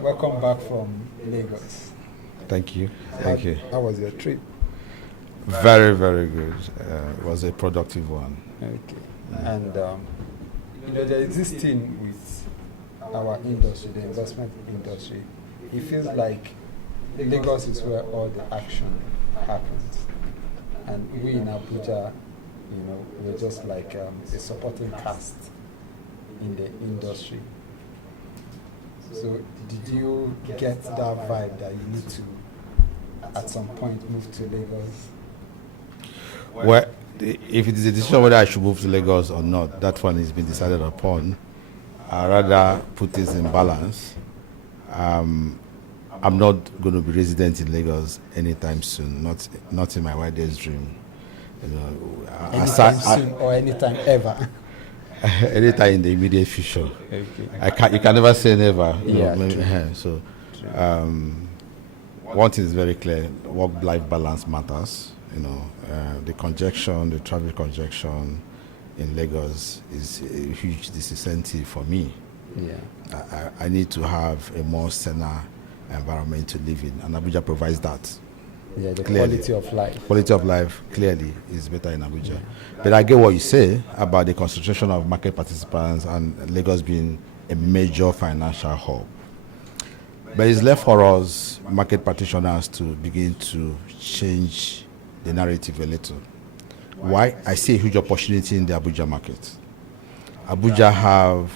Welcome back from Lagos. Thank you. How was your trip? Very, very good. It was a productive one. Okay. And there is this thing with our industry, the investment industry. It feels like Lagos is where all the action happens, and we in Abuja, we're just like a supporting cast in the industry. So did you get that vibe that you need to, at some point, move to Lagos? Well, if it is a decision whether I should move to Lagos or not, that one has been decided upon. I'd rather put this in balance. I'm not going to be resident in Lagos anytime soon, not in my wildest dream. Anytime soon or anytime ever? Anytime in the immediate future. Okay. You can never say never. True. So, one thing is very clear: work-life balance matters. The congestion, the traffic congestion in Lagos is a huge disincentive for me. Yeah. I need to have a more saner environment to live in, and Abuja provides that. Yeah, the Clearly. quality of life. Quality of life clearly is better in Abuja. But I get what you say about the concentration of market participants and Lagos being a major financial hub. But it's left for us, market practitioners, to begin to change the narrative a little. Why? I see a huge opportunity in the Abuja market. Abuja have,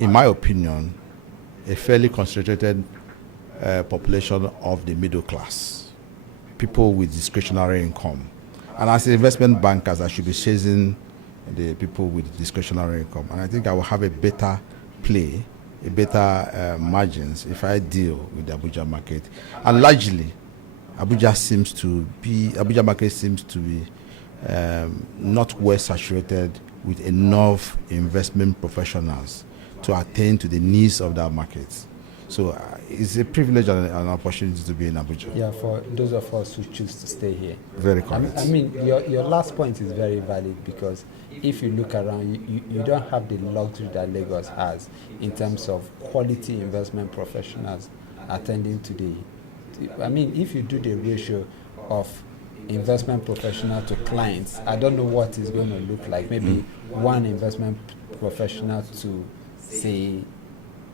in my opinion, a fairly concentrated population of the middle class. People with discretionary income. And as investment bankers, I should be chasing the people with discretionary income. And I think I will have a better play, a better margins if I deal with the Abuja market. And largely, Abuja market seems to be not well saturated with enough investment professionals to attend to the needs of that market. So it's a privilege and an opportunity to be in Abuja. Yeah, for those of us who choose to stay here. Very correct. I mean, your last point is very valid, because if you look around, you don't have the luxury that Lagos has in terms of quality investment professionals attending to if you do the ratio of investment professional to clients, I don't know what it's going to look like. Maybe one investment professional to, say,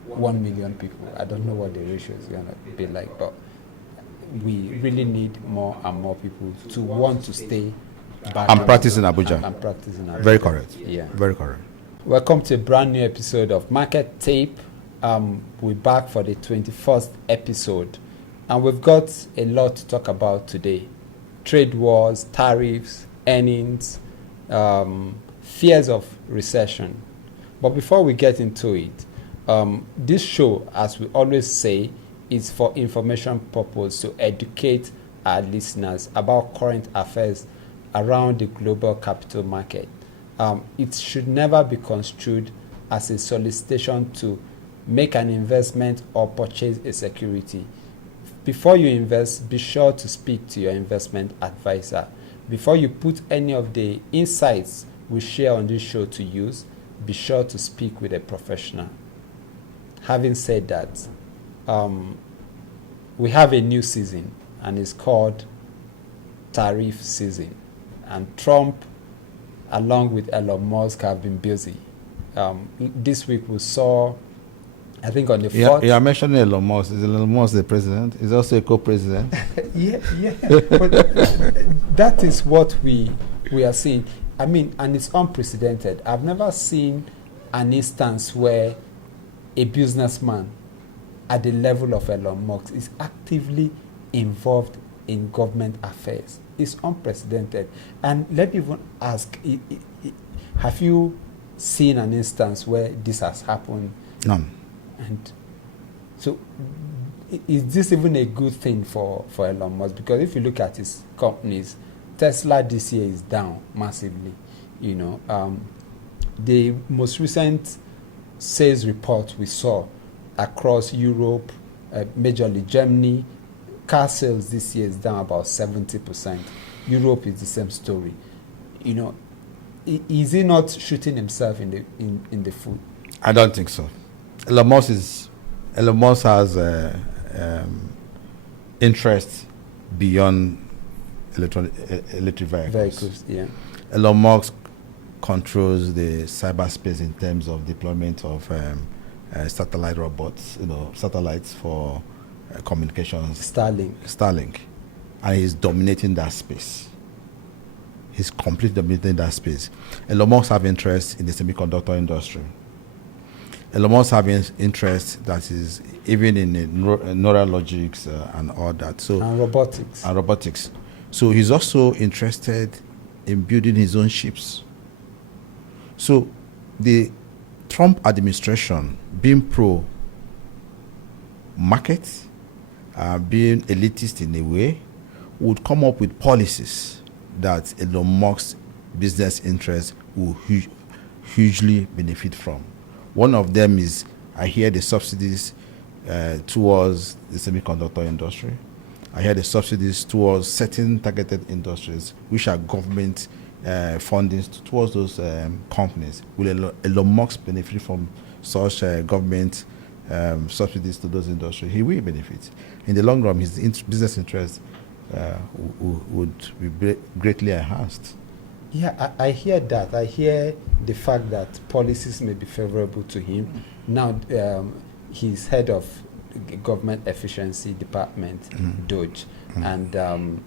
1 million people. I don't know what the ratio is going to be like, but we really need more and more people to want to stay back and practice in Abuja. And practice in Abuja. Very correct. Yeah. Very correct. Welcome to a brand new episode of Market Tape. We're back for the 21st episode, and we've got a lot to talk about today. Trade wars, tariffs, earnings, fears of recession. But before we get into it, this show, as we always say, is for information purpose, to educate our listeners about current affairs around the global capital market. It should never be construed as a solicitation to make an investment or purchase a security. Before you invest, be sure to speak to your investment advisor. Before you put any of the insights we share on this show to use, be sure to speak with a professional. Having said that, we have a new season, and it's called tariff season. And Trump, along with Elon Musk, have been busy. This week we saw, I think on the 4th... You are mentioning Elon Musk. Is Elon Musk the president? Is also a co-president? yeah. But that is what we are seeing. I mean, and it's unprecedented. I've never seen an instance where a businessman at the level of Elon Musk is actively involved in government affairs. It's unprecedented. And let me even ask, have you seen an instance where this has happened? None. And so is this even a good thing for Elon Musk? Because if you look at his companies, Tesla this year is down massively. The most recent sales report we saw across Europe, majorly Germany, car sales this year is down about 70%. Europe is the same story. Is he not shooting himself in the foot? I don't think so. Elon Musk is Elon Musk has interest beyond electric vehicles. Yeah. Elon Musk controls the cyberspace in terms of deployment of satellite robots, satellites for communications. Starlink. And he's dominating that space. He's completely dominating that space. Elon Musk have interest in the semiconductor industry. Elon Musk have interest that is even in the neural logics and all that. And robotics. So he's also interested in building his own ships. So the Trump administration, being pro-market, being elitist in a way, would come up with policies that Elon Musk's business interests will hugely benefit from. One of them is, I hear, the subsidies towards the semiconductor industry. I hear the subsidies towards certain targeted industries, which are government fundings towards those companies. Will Elon Musk benefit from such government subsidies to those industries? He will benefit. In the long run, his business interests would be greatly enhanced. Yeah, I hear that. I hear the fact that policies may be favorable to him. Now, he's head of the Government Efficiency Department, DOGE, and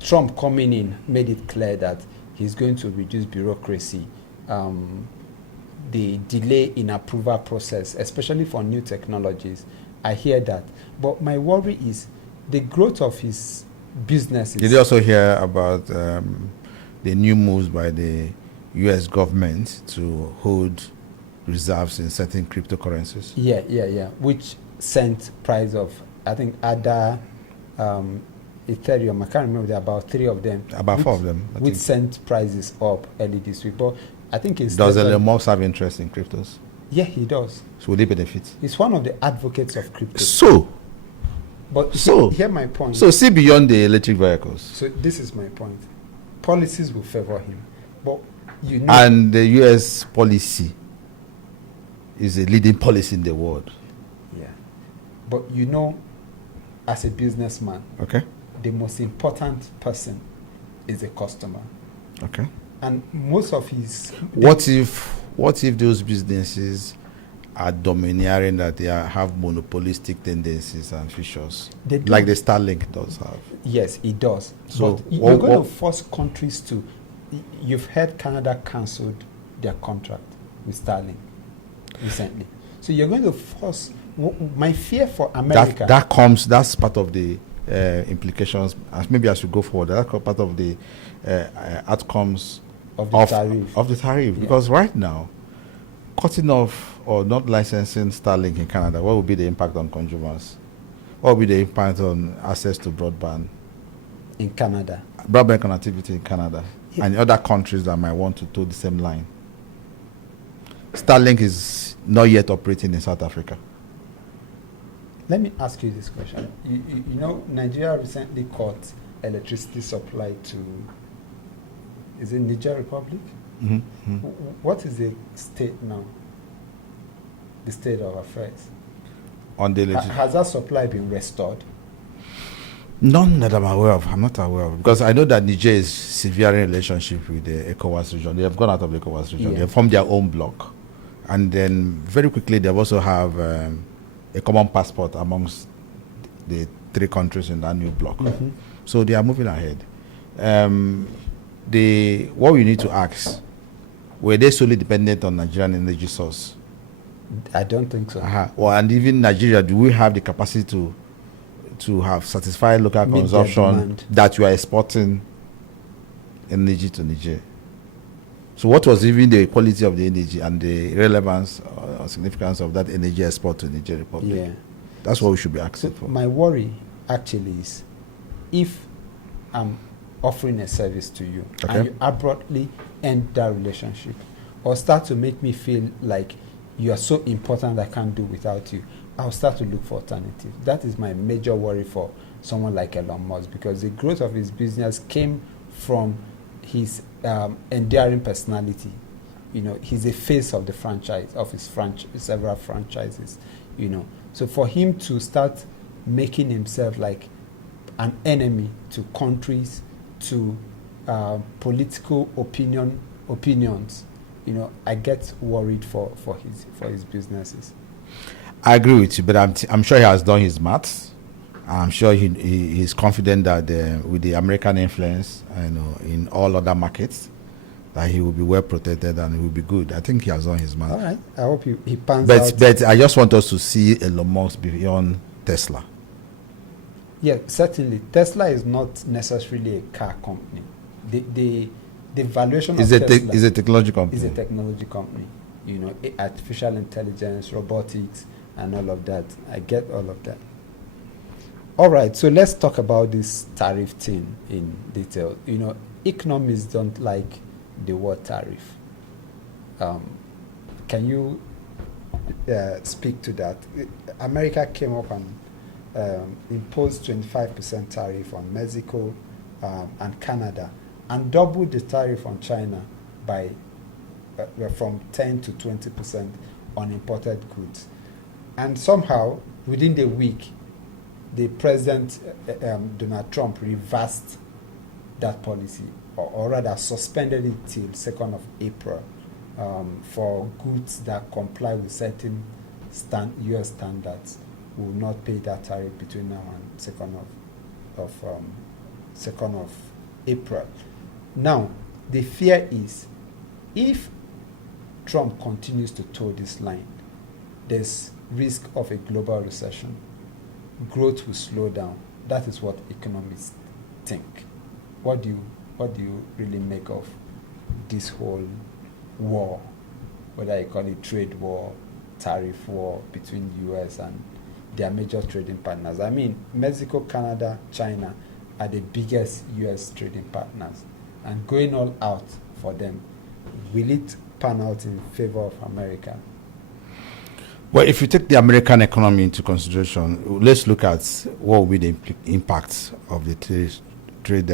Trump coming in made it clear that he's going to reduce bureaucracy, the delay in approval process, especially for new technologies. I hear that. But my worry is the growth of his businesses. Did you also hear about the new moves by the U.S. government to hold reserves in certain cryptocurrencies? Yeah. Which sent price of, I think, other Ethereum. I can't remember. There are about 3 of them. About 4 of them. Which sent prices up early this week. But I think it's... Does Elon Musk have interest in cryptos? Yeah, he does. So will he benefit? He's one of the advocates of crypto. Hear my point. So see beyond the electric vehicles. So this is my point. Policies will favor him. But and the U.S. policy is a leading policy in the world. Yeah. But as a businessman, okay, the most important person is a customer. Okay. And most of his... What if those businesses are domineering, that they have monopolistic tendencies and features, like the Starlink does have? Yes, it does. So but you're going to force countries to... You've heard Canada cancelled their contract with Starlink recently. So you're going to force... My fear for America... That's part of the implications, maybe as we go forward, that's part of the outcomes of the tariff. Yeah. Because right now, cutting off or not licensing Starlink in Canada, what would be the impact on consumers? What would be the impact on access to broadband? In Canada. Broadband connectivity in Canada. Yeah. And other countries that might want to tow the same line. Starlink is not yet operating in South Africa. Let me ask you this question. Nigeria recently cut electricity supply to, is it Niger Republic? Mm-hmm. What is the state now? The state of affairs? Has that supply been restored? None that I'm aware of. I'm not aware of. Because I know that Niger is severely in relationship with the ECOWAS region. They have gone out of the ECOWAS region. Yeah. They formed their own bloc. And then very quickly they also have a common passport amongst the 3 countries in that new bloc. Mm-hmm. So they are moving ahead. What we need to ask, were they solely dependent on Nigerian energy source? I don't think so. Well, and even Nigeria, do we have the capacity to have satisfied local consumption that you are exporting energy to Niger? So what was even the quality of the energy and the relevance or significance of that energy export to Niger Republic? Yeah. That's what we should be asking for. My worry actually is, if I'm offering a service to you, okay, and you abruptly end that relationship or start to make me feel like you are so important I can't do without you, I'll start to look for alternatives. That is my major worry for someone like Elon Musk, because the growth of his business came from his endearing personality. he's a face of the franchise, of his several franchises, So for him to start making himself like an enemy to countries, to political opinions, I get worried for his businesses. I agree with you, but I'm sure he has done his maths. I'm sure he's confident that with the American influence, in all other markets, that he will be well protected and he will be good. I think he has done his maths. All right. I hope he pans out. But I just want us to see Elon Musk beyond Tesla. Yeah, certainly. Tesla is not necessarily a car company. The valuation of Tesla is a technology company. Is a technology company. Artificial intelligence, robotics, and all of that. I get all of that. All right, so let's talk about this tariff thing in detail. Economists don't like the word tariff. Can you speak to that? America came up and imposed 25% tariff on Mexico and Canada, and doubled the tariff on China by from 10 to 20% on imported goods. And somehow, within the week, the president, Donald Trump, reversed that policy, or rather suspended it till 2nd of April for goods that comply with certain U.S. standards will not pay that tariff between now and 2nd of April. Now, the fear is if Trump continues to toe this line, there's risk of a global recession. Growth will slow down. That is what economists think. What do you really make of this whole war, whether you call it trade war, tariff war between U.S. and their major trading partners? I mean, Mexico, Canada, China are the biggest U.S. trading partners, and going all out for them, will it pan out in favor of America? Well, if you take the American economy into consideration, let's look at what will be the impact of the trade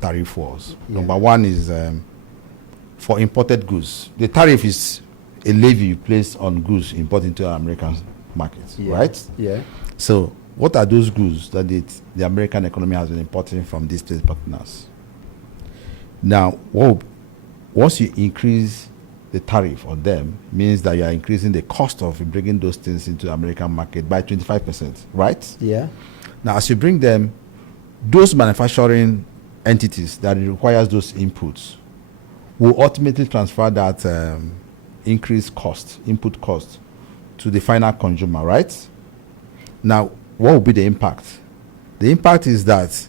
tariff wars. Yeah. Number one is for imported goods. The tariff is a levy you place on goods imported into the American markets, right? Yeah. So what are those goods that the American economy has been importing from these trade partners? Now, once you increase the tariff on them, means that you are increasing the cost of bringing those things into the American market by 25%, right? Yeah. Now, as you bring them, those manufacturing entities that requires those inputs will ultimately transfer that increased input cost, to the final consumer, right? Now, what will be the impact? The impact is that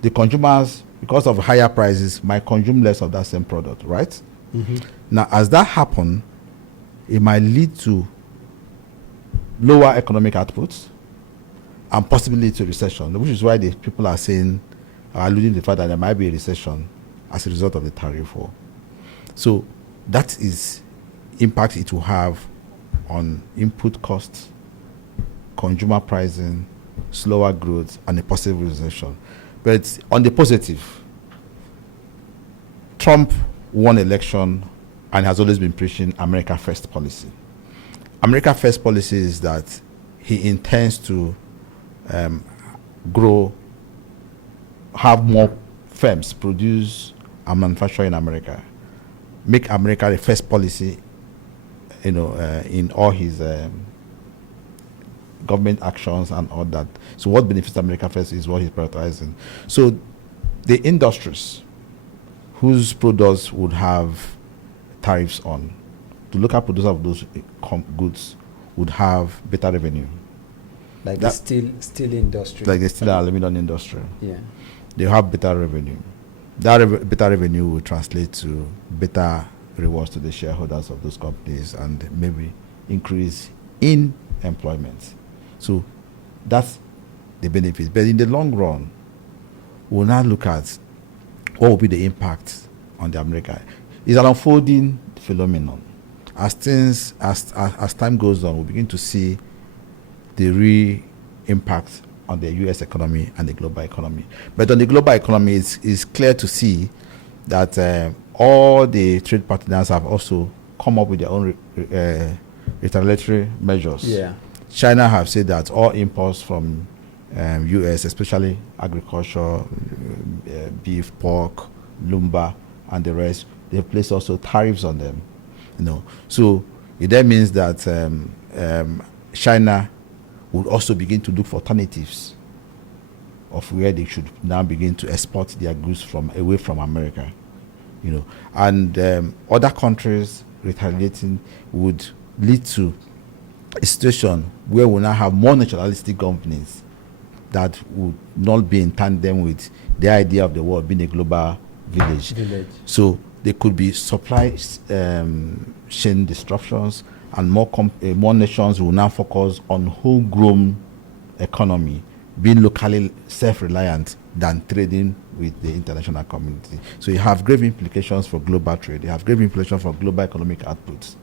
the consumers, because of higher prices, might consume less of that same product, right? Mm-hmm. Now, as that happens, it might lead to lower economic outputs and possibly lead to recession, which is why the people are alluding to the fact that there might be a recession as a result of the tariff war. So that is impact it will have on input costs, consumer pricing, slower growth, and a possible recession. But on the positive, Trump won election and has always been preaching America First policy. America First policy is that he intends to grow, have more firms produce and manufacture in America, make America the first policy, in all his government actions and all that. So what benefits America First is what he's prioritizing. So the industries whose products would have tariffs on, to look at producers of those goods would have better revenue. Like the steel industry. Like the steel and aluminum industry. Yeah. They have better revenue. That better revenue will translate to better rewards to the shareholders of those companies and maybe increase in employment. So that's the benefit. But in the long run, we'll now look at what will be the impact on the America. It's an unfolding phenomenon. As time goes on, we'll begin to see the real impact on the U.S. economy and the global economy. But on the global economy, it's clear to see that all the trade partners have also come up with their own retaliatory measures. Yeah. China have said that all imports from U.S., especially agriculture, beef, pork, lumber, and the rest, they place also tariffs on them. So it then means that China would also begin to look for alternatives of where they should now begin to export their goods away from America. And other countries retaliating would lead to a situation where we now have more nationalistic companies that would not be in tandem with the idea of the world being a global village. So there could be supply chain disruptions, and more nations will now focus on homegrown economy, being locally self-reliant than trading with the international community. So you have grave implications for global trade. You have grave implications for global economic outputs.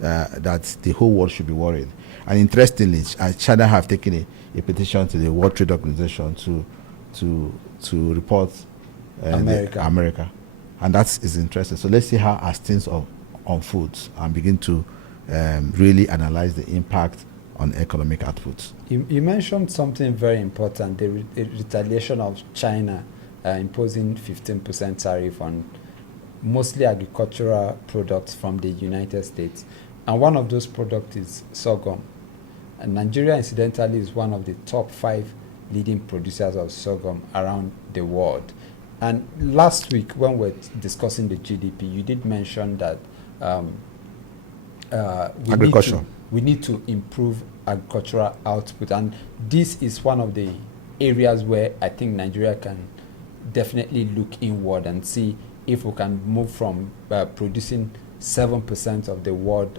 That the whole world should be worried. And interestingly, China have taken a petition to the World Trade Organization to report America, and that is interesting. So let's see how as things unfolds and begin to really analyze the impact on economic outputs. You mentioned something very important: the retaliation of China imposing 15% tariff on mostly agricultural products from the United States, and one of those products is sorghum. And Nigeria, incidentally, is one of the top 5 leading producers of sorghum around the world. And last week, when we were discussing the GDP, you did mention that we need to improve agricultural output, and this is one of the areas where I think Nigeria can definitely look inward and see if we can move from producing 7% of the world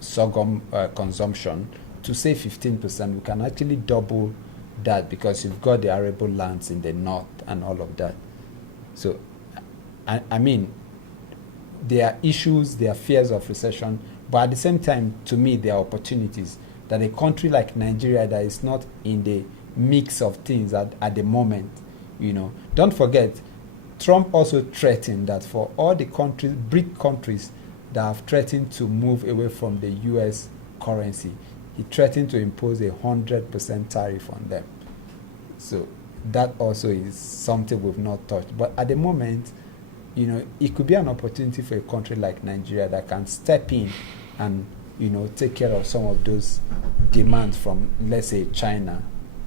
sorghum consumption to say 15%. We can actually double that because you've got the arable lands in the north and all of that. So, I mean, there are issues, there are fears of recession, but at the same time, to me, there are opportunities that a country like Nigeria that is not in the mix of things at the moment, Don't forget, Trump also threatened that for all the countries, BRIC countries that have threatened to move away from the U.S. currency, he threatened to impose 100% tariff on them. So that also is something we've not touched. But at the moment, it could be an opportunity for a country like Nigeria that can step in and, take care of some of those demands from, let's say, China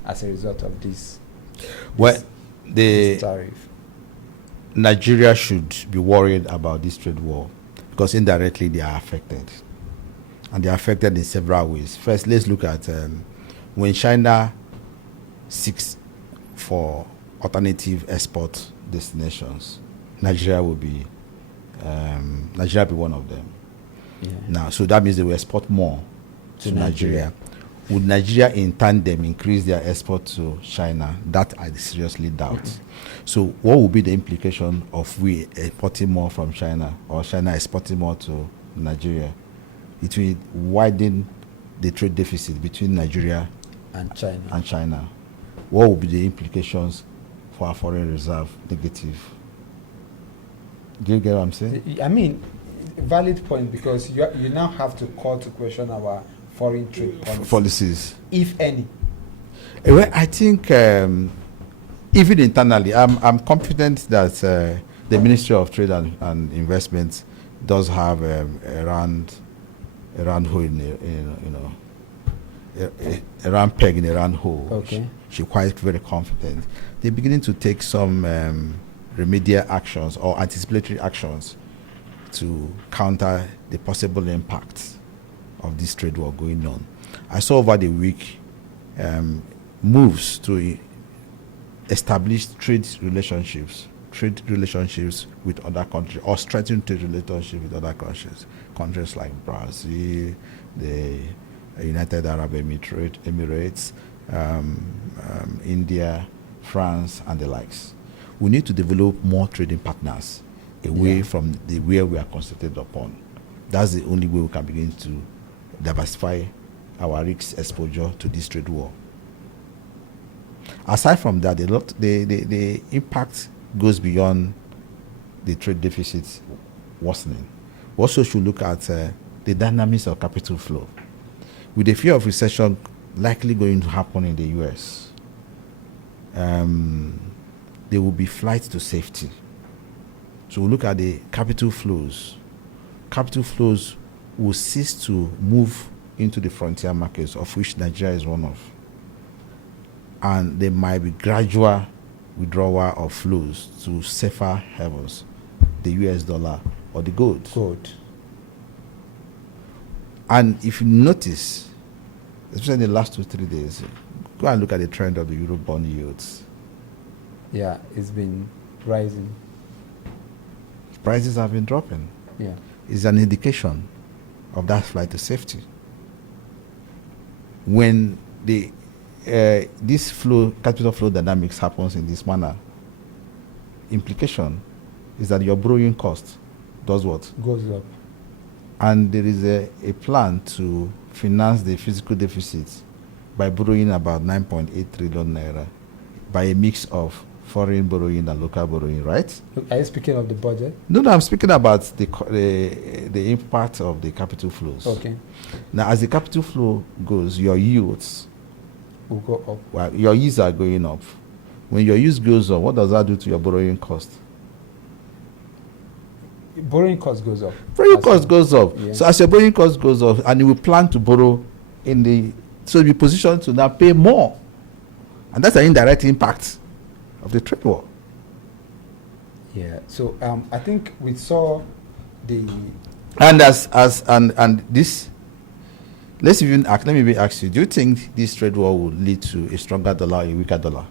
as a result of this tariff. Nigeria should be worried about this trade war because indirectly they are affected. And they are affected in several ways. First, let's look at when China seeks for alternative export destinations, Nigeria will be one of them. Yeah. Now, so that means they will export more to Nigeria. Would Nigeria in tandem increase their export to China? That I seriously doubt. Mm-hmm. So what will be the implication of we exporting more from China or China exporting more to Nigeria? It will widen the trade deficit between Nigeria and China. What will be the implications for our foreign reserve? Negative. Do you get what I'm saying? I mean, valid point, because you now have to call to question our foreign trade policies, if any. Well, I think even internally, I'm confident that the Ministry of Trade and Investment does have a round hole a round peg in a round hole. Okay. She's quite very confident. They're beginning to take some remedial actions or anticipatory actions to counter the possible impact of this trade war going on. I saw over the week moves to establish trade relationships with other countries or strengthen trade relationships with other countries like Brazil, the United Arab Emirates, India, France, and the likes. We need to develop more trading partners away from the where we are concentrated upon. That's the only way we can begin to diversify our risk exposure to this trade war. Aside from that, the impact goes beyond the trade deficit worsening. We also should look at the dynamics of capital flow. With the fear of recession likely going to happen in the US, there will be flights to safety. So we look at the capital flows. Capital flows will cease to move into the frontier markets, of which Nigeria is one of. And there might be gradual withdrawal of flows to safer havens, the US dollar or the gold. And if you notice, especially in the last 2-3 days, go and look at the trend of the Euro bond yields. Yeah, it's been rising. Prices have been dropping. Yeah. It's an indication of that flight to safety. When this capital flow dynamics happens in this manner, implication is that your borrowing cost does what? Goes up. And there is a plan to finance the physical deficit by borrowing about 9.8 trillion naira by a mix of foreign borrowing and local borrowing, right? Are you speaking of the budget? No, I'm speaking about the impact of the capital flows. Okay. Now, as the capital flow goes, your yields will go up. Well, your yields are going up. When your yields goes up, what does that do to your borrowing cost? Borrowing cost goes up. Borrowing cost goes up. Yeah. So as your borrowing cost goes up, and you will plan to borrow so you'll be positioned to now pay more. And that's an indirect impact of the trade war. Yeah. So I think we saw the and this. Let me ask you: do you think this trade war will lead to a stronger dollar, a weaker dollar?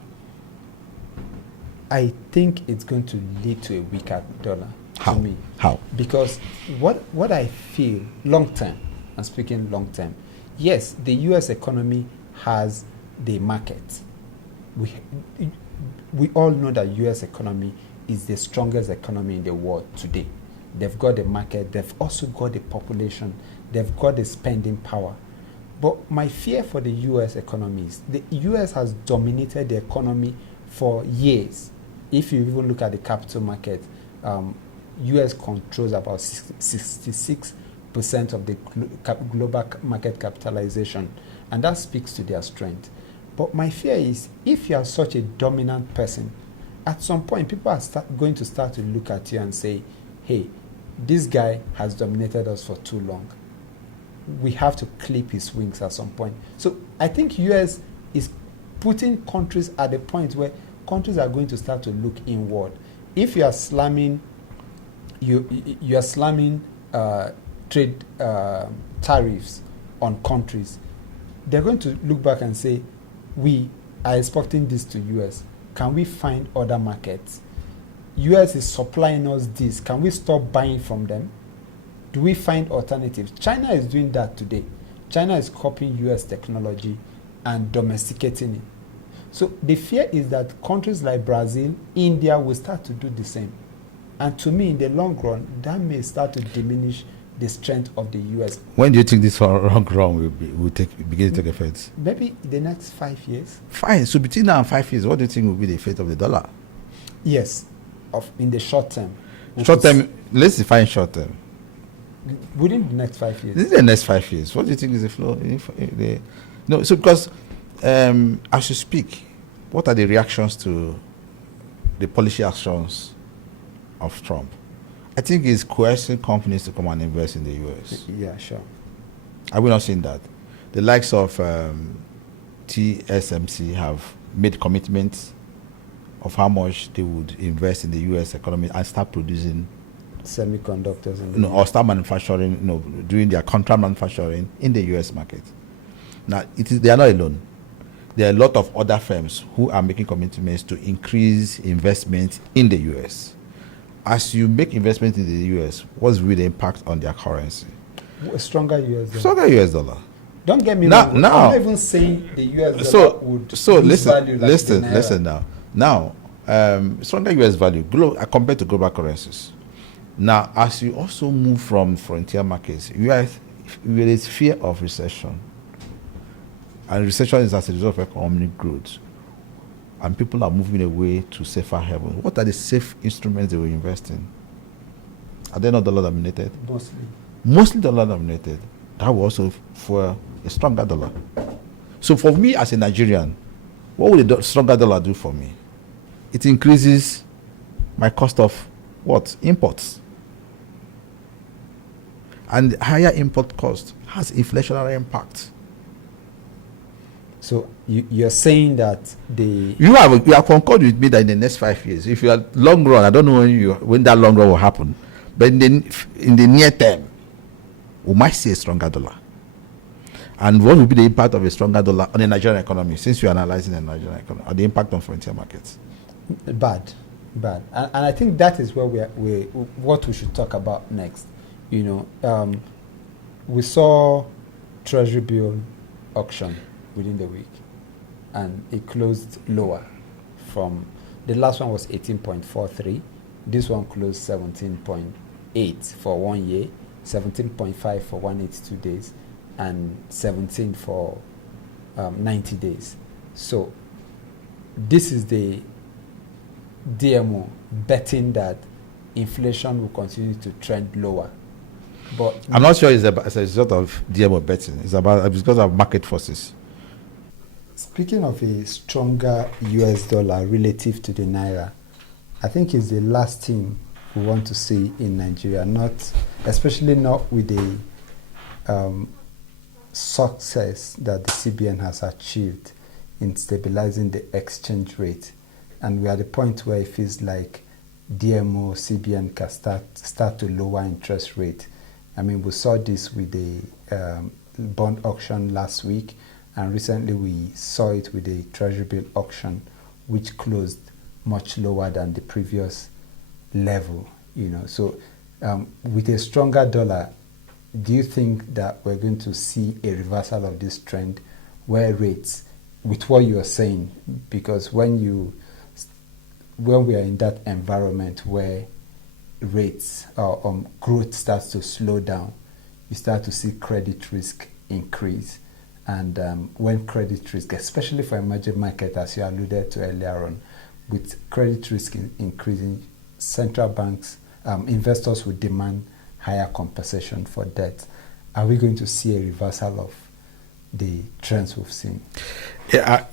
I think it's going to lead to a weaker dollar. How? To me. How? Because what I feel long term, I'm speaking long term. Yes, the U.S. economy has the market. We all know that U.S. economy is the strongest economy in the world today. They've got the market. They've also got the population. They've got the spending power. But my fear for the U.S. economy is the U.S. has dominated the economy for years. If you even look at the capital market, U.S. controls about 66% of the global market capitalization, and that speaks to their strength. But my fear is, if you are such a dominant person, at some point people are going to start to look at you and say, hey, this guy has dominated us for too long. We have to clip his wings at some point. So I think U.S. is putting countries at a point where countries are going to start to look inward. If you are slamming you are slamming trade tariffs on countries, they're going to look back and say, we are exporting this to US. Can we find other markets? US is supplying us this. Can we stop buying from them? Do we find alternatives? China is doing that today. China is copying US technology and domesticating it. So the fear is that countries like Brazil, India will start to do the same. And to me, in the long run, that may start to diminish the strength of the U.S. When do you think this long run will begin to take effect? Maybe the next 5 years. Fine. So between now and 5 years, what do you think will be the effect of the dollar? Yes, in the short term. Short term, let's define short term. Within the next 5 years. This is the next 5 years. What do you think is the flow? No, so because as you speak, what are the reactions to the policy actions of Trump? I think it's coercing companies to come and invest in the US. Yeah, sure. Have we not seen that? The likes of TSMC have made commitments of how much they would invest in the US economy and start producing semiconductors or start manufacturing, doing their contract manufacturing in the US market. Now, they are not alone. There are a lot of other firms who are making commitments to increase investment in the US. As you make investment in the US, what's really the impact on their currency? A stronger US dollar. Stronger US dollar. Don't get me wrong. I'm not even saying the US dollar would lose value like listen now. Now, stronger US value compared to global currencies. Now, as you also move from frontier markets, there is fear of recession. And recession is as a result of economic growth. And people are moving away to safer havens. What are the safe instruments they will invest in? Are they not dollar dominated? Mostly. Mostly dollar dominated. That will also for a stronger dollar. So for me as a Nigerian, what will a stronger dollar do for me? It increases my cost of what? Imports. And higher import cost has inflationary impact. So you're saying that you have concord with me that in the next 5 years, if you are long run, I don't know when that long run will happen, but in the near term, we might see a stronger dollar. And what will be the impact of a stronger dollar on the Nigerian economy, since you're analyzing the Nigerian economy, or the impact on frontier markets? Bad. And I think that is where what we should talk about next. We saw Treasury bill auction within the week, and it closed lower. From the last one was 18.43. This one closed 17.8 for 1 year, 17.5 for 182 days, and 17 for 90 days. So this is the DMO betting that inflation will continue to trend lower. But I'm not sure it's as a result of DMO betting. It's because of market forces. Speaking of a stronger US dollar relative to the Naira, I think it's the last thing we want to see in Nigeria, especially not with the success that the CBN has achieved in stabilizing the exchange rate. And we're at the point where it feels like DMO, CBN can start to lower interest rate. I mean, we saw this with the bond auction last week, and recently we saw it with the Treasury bill auction, which closed much lower than the previous level. So with a stronger dollar, do you think that we're going to see a reversal of this trend where rates, with what you are saying, because when we are in that environment where rates or growth starts to slow down, you start to see credit risk increase. And when credit risk, especially for emerging market, as you alluded to earlier on, with credit risk increasing, central banks, investors will demand higher compensation for debt. Are we going to see a reversal of the trends we've seen? Yeah,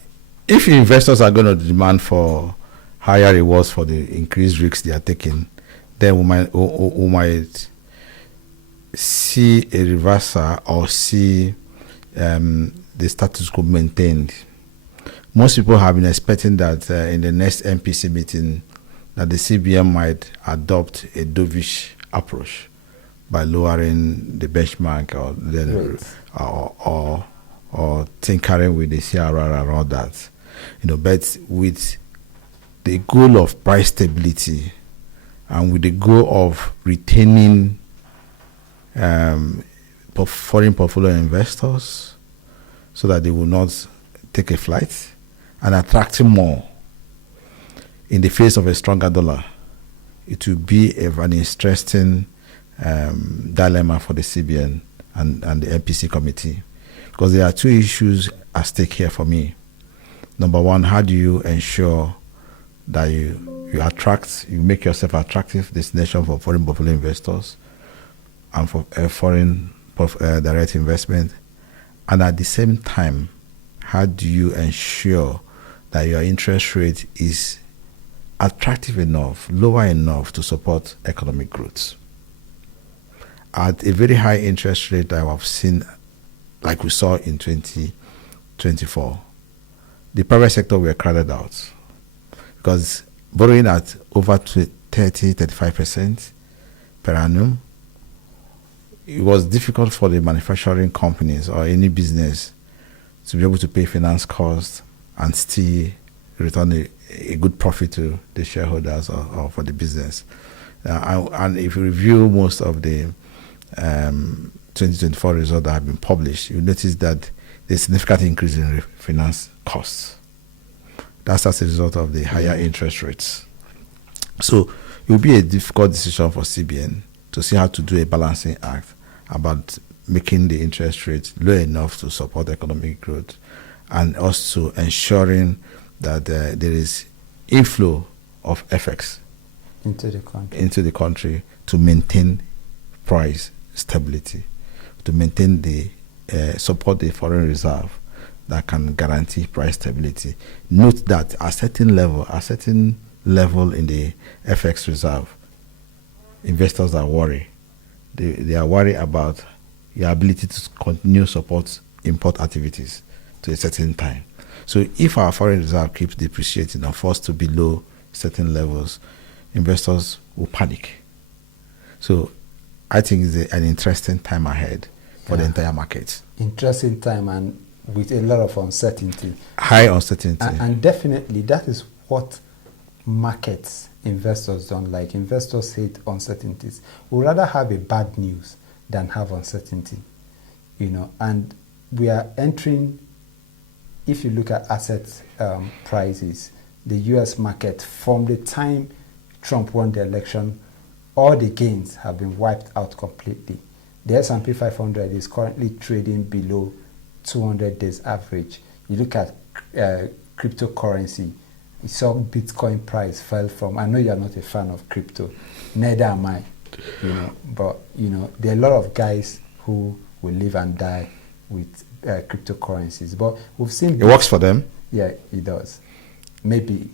if investors are going to demand for higher rewards for the increased risks they are taking, then we might see a reversal or see the status quo maintained. Most people have been expecting that in the next MPC meeting that the CBN might adopt a dovish approach by lowering the benchmark or tinkering with the CRR and all that. But with the goal of price stability and with the goal of retaining foreign portfolio investors so that they will not take a flight and attracting more in the face of a stronger dollar, it will be an interesting dilemma for the CBN and the MPC committee, because there are two issues at stake here for me. Number one, how do you ensure that you make yourself attractive destination for foreign portfolio investors and for foreign direct investment, and at the same time, how do you ensure that your interest rate is attractive enough, lower enough to support economic growth? At a very high interest rate that I've seen, like we saw in 2024, the private sector were crowded out because borrowing at over 35% per annum, it was difficult for the manufacturing companies or any business to be able to pay finance costs and still return a good profit to the shareholders or for the business. And if you review most of the 2024 results that have been published, you notice that there's a significant increase in finance costs. That's as a result of the higher interest rates. So it will be a difficult decision for CBN to see how to do a balancing act about making the interest rate low enough to support economic growth and also ensuring that there is inflow of FX into the country to maintain price stability, to maintain the support the foreign reserve that can guarantee price stability. Note that a certain level in the FX reserve, investors are worried. They are worried about your ability to continue support import activities to a certain time. So if our foreign reserve keeps depreciating and falls to below certain levels, investors will panic. So I think it's an interesting time ahead for the entire market. Interesting time, and with a lot of uncertainty. High uncertainty. And definitely that is what markets investors don't like. Investors hate uncertainties. We'd rather have a bad news than have uncertainty. And we are entering, if you look at asset prices, the US market, from the time Trump won the election, all the gains have been wiped out completely. The S&P 500 is currently trading below 200 days average. You look at cryptocurrency, you saw Bitcoin price fell from, I know you're not a fan of crypto, neither am I, but there are a lot of guys who will live and die with cryptocurrencies. But we've seen it works for them. Yeah, it does. Maybe,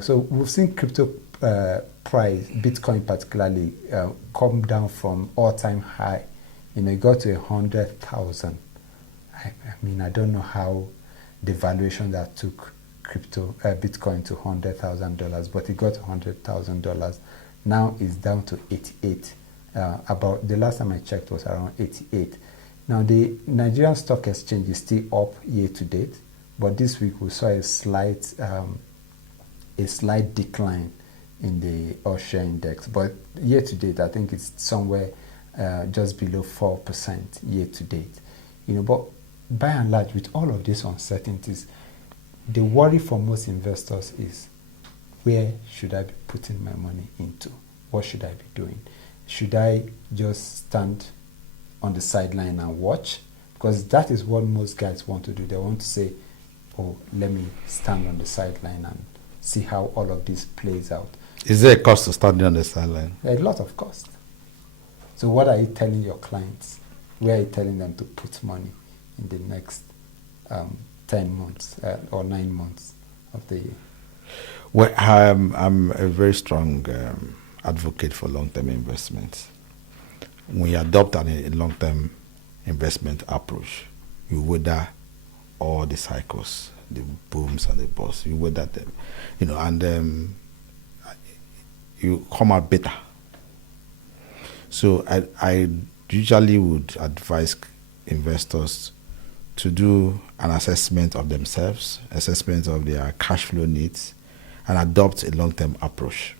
so we've seen crypto price, Bitcoin particularly, come down from all-time high. It got to 100,000. I don't know how the valuation that took Bitcoin to $100,000, but it got $100,000. Now it's down to 88. About the last time I checked was around 88. Now the Nigerian Stock Exchange is still up year to date, but this week we saw a slight decline in the all-share index. But year to date, I think it's somewhere just below 4% year to date. But by and large, with all of these uncertainties, the worry for most investors is, where should I be putting my money into? What should I be doing? Should I just stand on the sideline and watch? Because that is what most guys want to do. They want to say, oh, let me stand on the sideline and see how all of this plays out. Is there a cost to standing on the sideline? A lot of cost. So what are you telling your clients? Where are you telling them to put money in the next 10 months or 9 months of the year? Well, I'm a very strong advocate for long-term investments. When you adopt a long-term investment approach, you weather all the cycles, the booms and the busts. You weather them, and you come out better. So I usually would advise investors to do an assessment of themselves, assessment of their cash flow needs, and adopt a long-term approach.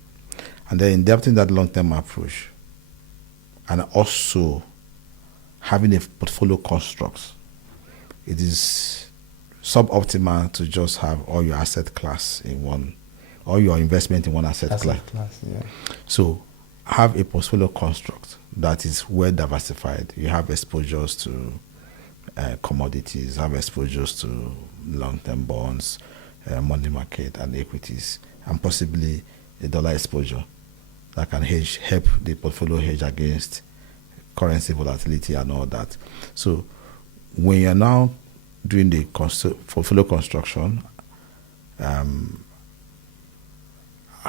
And then in adopting that long-term approach, and also having a portfolio construct, it is suboptimal to just have all your asset class in one, or your investment in one asset class. Yeah. So have a portfolio construct that is well diversified. You have exposures to commodities, have exposures to long-term bonds, money market and equities, and possibly a dollar exposure that can help the portfolio hedge against currency volatility and all that. So when you're now doing the portfolio construction,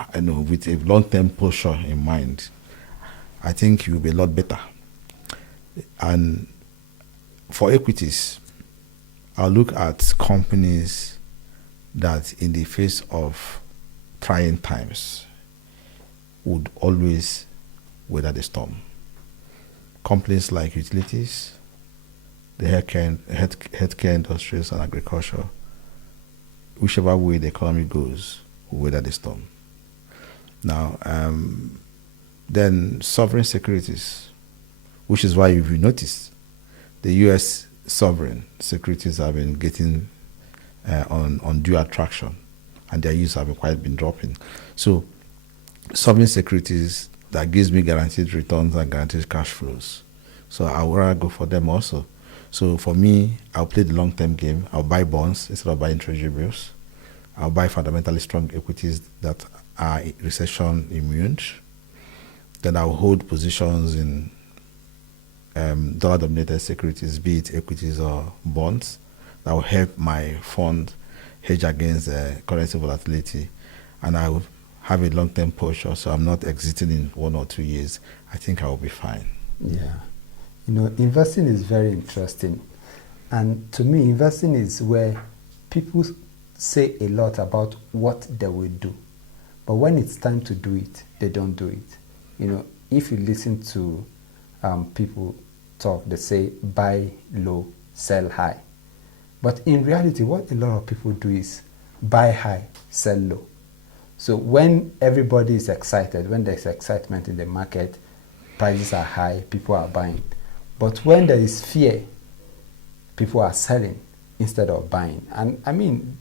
with a long-term posture in mind, I think you'll be a lot better. And for equities, I'll look at companies that in the face of trying times would always weather the storm. Companies like utilities, the healthcare industries and agriculture, whichever way the economy goes, will weather the storm. Now, then sovereign securities, which is why if you notice, the U.S. sovereign securities have been getting on due attraction, and their use have been dropping. So, sovereign securities that gives me guaranteed returns and guaranteed cash flows. So I would rather go for them also. So for me, I'll play the long-term game. I'll buy bonds instead of buying treasury bills. I'll buy fundamentally strong equities that are recession immune. then I'll hold positions in dollar-denominated securities, be it equities or bonds. That will help my fund hedge against currency volatility, and I will have a long-term posture, so I'm not exiting in 1 or 2 years. I think I will be fine. Yeah. Investing is very interesting. And to me, investing is where people say a lot about what they will do. But when it's time to do it, they don't do it. If you listen to people talk, they say buy low, sell high. But in reality, what a lot of people do is buy high, sell low. So when everybody is excited, when there's excitement in the market, prices are high, people are buying. But when there is fear, people are selling instead of buying. And I mean,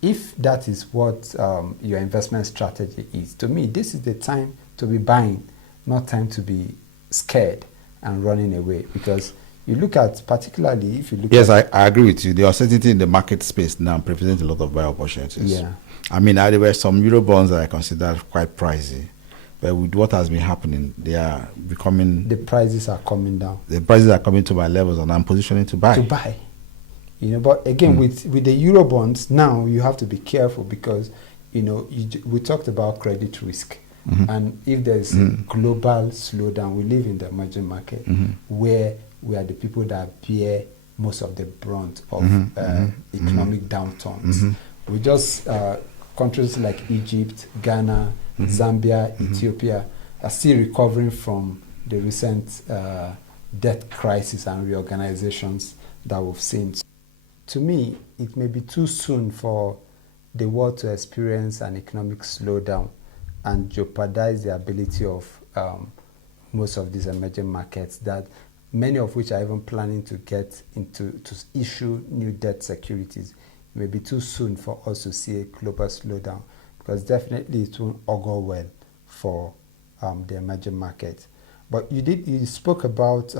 if that is what your investment strategy is, to me, this is the time to be buying, not time to be scared and running away. Because you look at, particularly if you look yes, at... I agree with you. The uncertainty in the market space now presents a lot of buy opportunities. Yeah. I mean, there were some Euro bonds that I considered quite pricey. But with what has been happening, they are becoming... The prices are coming down. The prices are coming to my levels, and I'm positioning to buy. But again, with the Euro bonds, now you have to be careful because, we talked about credit risk. Mm-hmm. And if there's a global slowdown, we live in the emerging market where we are the people that bear most of the brunt of economic downturns. We just, countries like Egypt, Ghana, Zambia, Ethiopia are still recovering from the recent debt crisis and reorganizations that we've seen. To me, it may be too soon for the world to experience an economic slowdown and jeopardize the ability of most of these emerging markets, that many of which are even planning to get into to issue new debt securities. It may be too soon for us to see a global slowdown, because definitely it won't augur well for the emerging markets. But you spoke about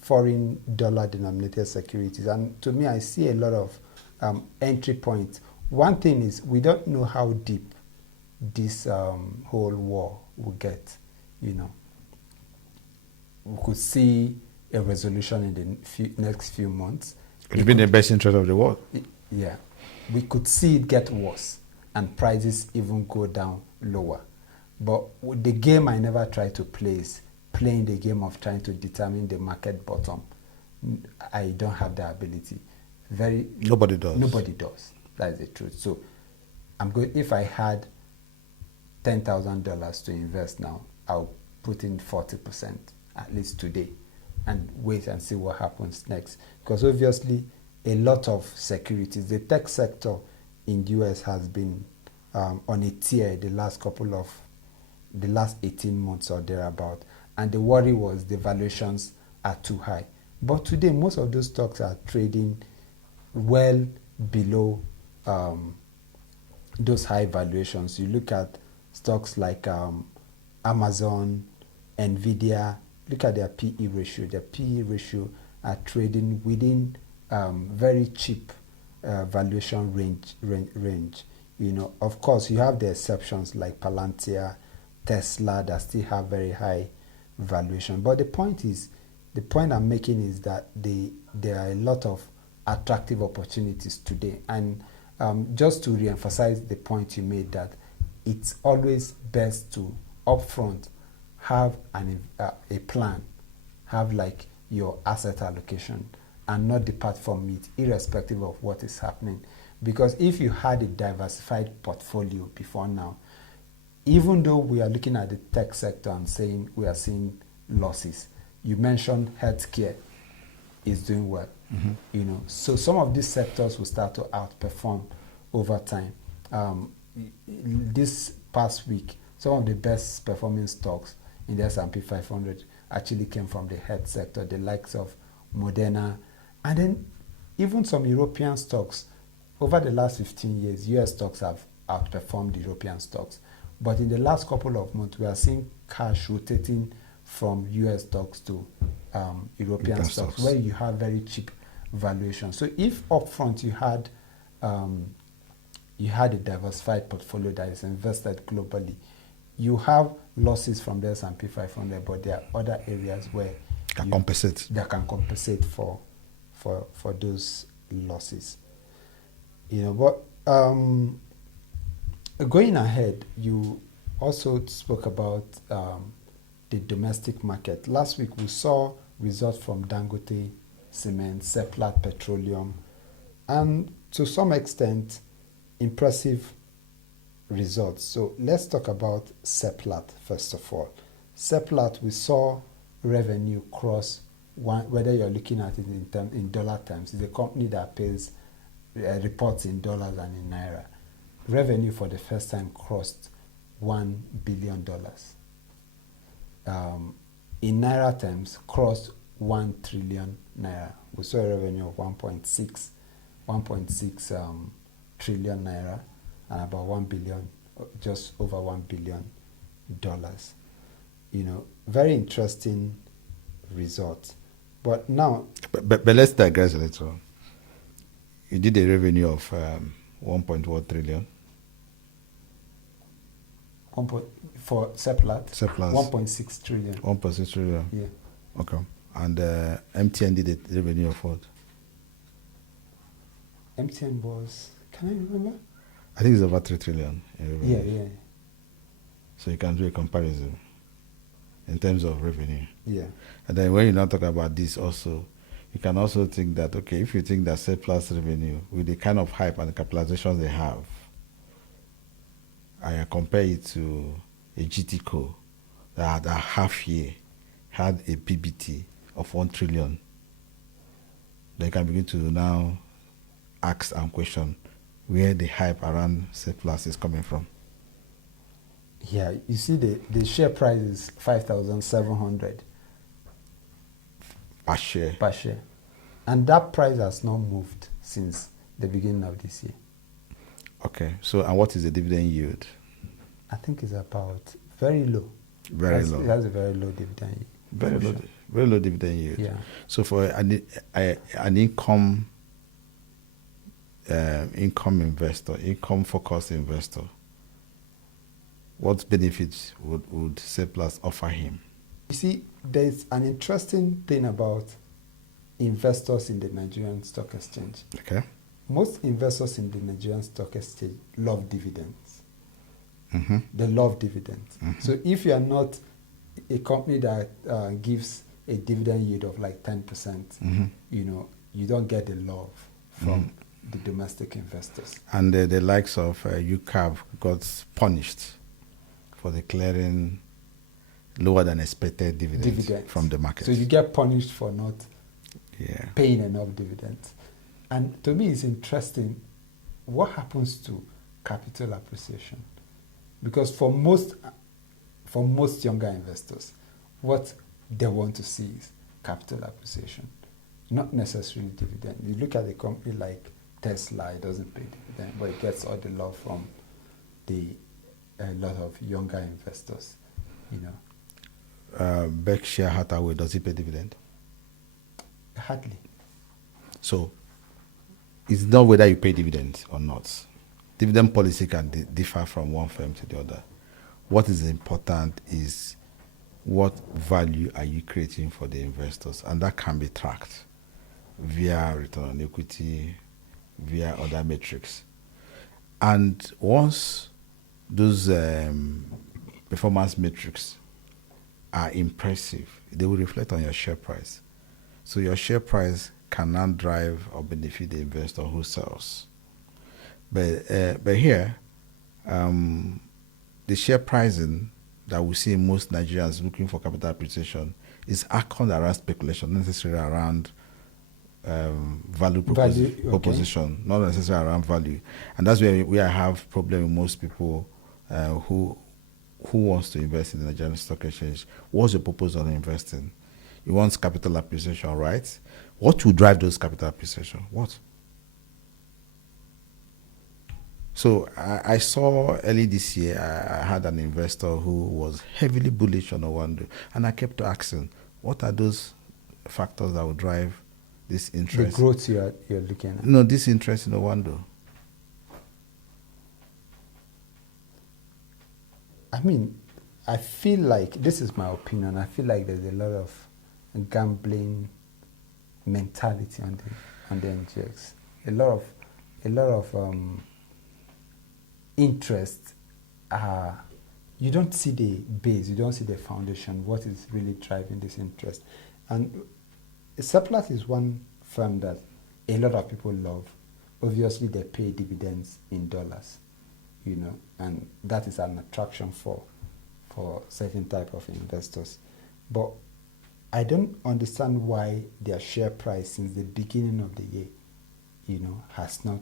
foreign dollar-denominated securities, and to me, I see a lot of entry points. One thing is, we don't know how deep this whole war will get. We could see a resolution in the next few months. It would be in the best interest of the world. Yeah. We could see it get worse and prices even go down lower. But the game I never try to play is playing the game of trying to determine the market bottom. I don't have the ability. Nobody does. Nobody does. That is the truth. So if I had $10,000 to invest now, I'll put in 40% at least today and wait and see what happens next. Because obviously, a lot of securities, the tech sector in the US has been on a tear the last 18 months or thereabout. And the worry was the valuations are too high. But today, most of those stocks are trading well below those high valuations. You look at stocks like Amazon, Nvidia, look at their PE ratio. Their PE ratio are trading within very cheap valuation range. Of course, you have the exceptions like Palantir, Tesla that still have very high valuation. But the point I'm making is that there are a lot of attractive opportunities today. And just to reemphasize the point you made, that it's always best to upfront have a plan, have like your asset allocation, and not depart from it irrespective of what is happening. Because if you had a diversified portfolio before now, even though we are looking at the tech sector and saying we are seeing losses, you mentioned healthcare is doing well. So some of these sectors will start to outperform over time. This past week, some of the best performing stocks in the S&P 500 actually came from the health sector, the likes of Moderna, and then even some European stocks. Over the last 15 years, US stocks have outperformed European stocks. But in the last couple of months, we are seeing cash rotating from US stocks to European stocks, where you have very cheap valuation. So if upfront you had a diversified portfolio that is invested globally, you have losses from the S&P 500, but there are other areas where Can compensate. that can compensate for those losses. But going ahead, you also spoke about the domestic market. Last week we saw results from Dangote Cement, Seplat Petroleum, and to some extent impressive results. So let's talk about Seplat first of all. Seplat, we saw revenue cross one, whether you're looking at it in dollar terms. It's a company that pays reports in dollars and in naira. Revenue for the first time crossed $1 billion. In naira terms, crossed 1 trillion naira. We saw a revenue of 1.6 trillion naira and about 1 billion, just over $1 billion. Very interesting result. But now, but let's digress a little. You did a revenue of 1.1 trillion. For Seplat, Seplat. 1.6 trillion. 1.6 trillion. Yeah. Okay. And MTN did a revenue of what? MTN was, can I remember? I think it's over 3 trillion in revenue. Yeah. So you can do a comparison in terms of revenue. Yeah. And then when you now talk about this also, you can also think that, okay, if you think that Seplat's revenue, with the kind of hype and the capitalizations they have, I compare it to a GTCO that at a half year had a PBT of 1 trillion. They can begin to now ask and question where the hype around Seplat is coming from. Yeah, you see the share price is 5,700 Per share. per share. And that price has not moved since the beginning of this year. Okay, so and what is the dividend yield? I think it's about very low. Very low. It has a very low dividend yield. Very low dividend yield. Yeah. So for an income investor, income focused investor, what benefits would Seplat offer him? You see, there's an interesting thing about investors in the Nigerian Stock Exchange. Okay. Most investors in the Nigerian Stock Exchange love dividends. Mm-hmm. They love dividends. Mm-hmm. So if you are not a company that gives a dividend yield of like 10%, Mm-hmm. You don't get the love from the domestic investors. And the likes of UCAV got punished for declaring lower than expected dividends from the market. So you get punished for not Yeah. paying enough dividends. And to me, it's interesting what happens to capital appreciation. Because for most younger investors, what they want to see is capital appreciation, not necessarily dividend. You look at a company like Tesla, it doesn't pay dividend, but it gets all the love from a lot of younger investors, Berkshire Hathaway, does he pay dividend? Hardly. So it's not whether you pay dividends or not. Dividend policy can differ from one firm to the other. What is important is what value are you creating for the investors, and that can be tracked via return on equity, via other metrics. And once those performance metrics are impressive, they will reflect on your share price. So your share price can now drive or benefit the investor who sells. But here, the share pricing that we see in most Nigerians looking for capital appreciation is acted around speculation, not necessarily around value proposition, not necessarily around value. And that's where I have problem with most people who wants to invest in the Nigerian Stock Exchange. What's your purpose on investing? You want capital appreciation, right? What will drive those capital appreciation? What? So I saw early this year, I had an investor who was heavily bullish on Owando, and I kept asking, what are those factors that will drive this interest? The growth you're looking at. No, this interest in Owando. I mean, I feel like, this is my opinion, I feel like there's a lot of gambling mentality on the NGX. A lot of interest. You don't see the base, you don't see the foundation, what is really driving this interest. And Seplat is one firm that a lot of people love. Obviously, they pay dividends in dollars, and that is an attraction for certain type of investors. But I don't understand why their share price since the beginning of the year, has not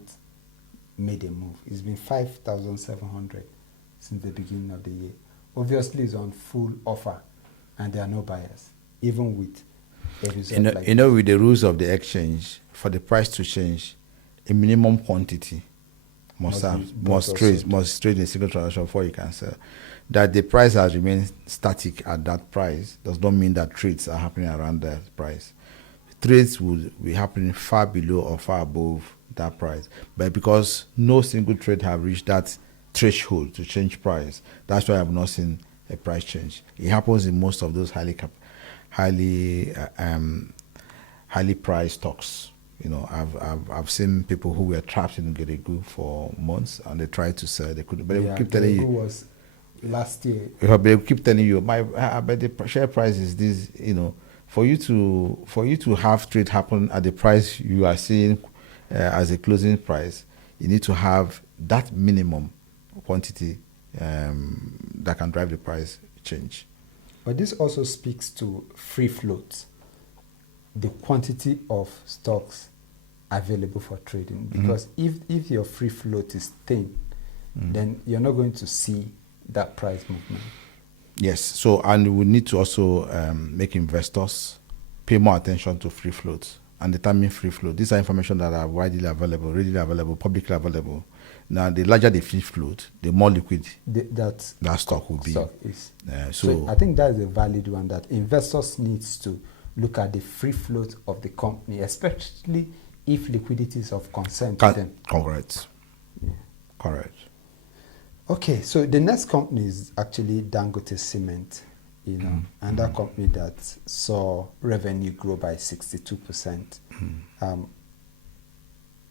made a move. It's been 5,700 since the beginning of the year. Obviously, it's on full offer, and there are no buyers, even with a result like this. With the rules of the exchange, for the price to change, a minimum quantity must trade in a single transaction before you can sell. That the price has remained static at that price does not mean that trades are happening around that price. Trades will be happening far below or far above that price. But because no single trade have reached that threshold to change price, that's why I've not seen a price change. It happens in most of those highly priced stocks. I've seen people who were trapped in Geregu for months and they tried to sell. They couldn't. But they will keep telling you. Was last year. They keep telling you, but the share price is this. For you to have trade happen at the price you are seeing as a closing price, you need to have that minimum quantity that can drive the price change. But this also speaks to free float, the quantity of stocks available for trading. Because if your free float is thin, then you're not going to see that price movement. Yes. So, and we need to also make investors pay more attention to free float and determine free float. These are information that are widely available, readily available, publicly available. Now, the larger the free float, the more liquid that stock will be. So I think that is a valid one, that investors needs to look at the free float of the company, especially if liquidity is of concern to them. Correct. Yeah. Correct. Okay, so the next company is actually Dangote Cement, and that company that saw revenue grow by 62%.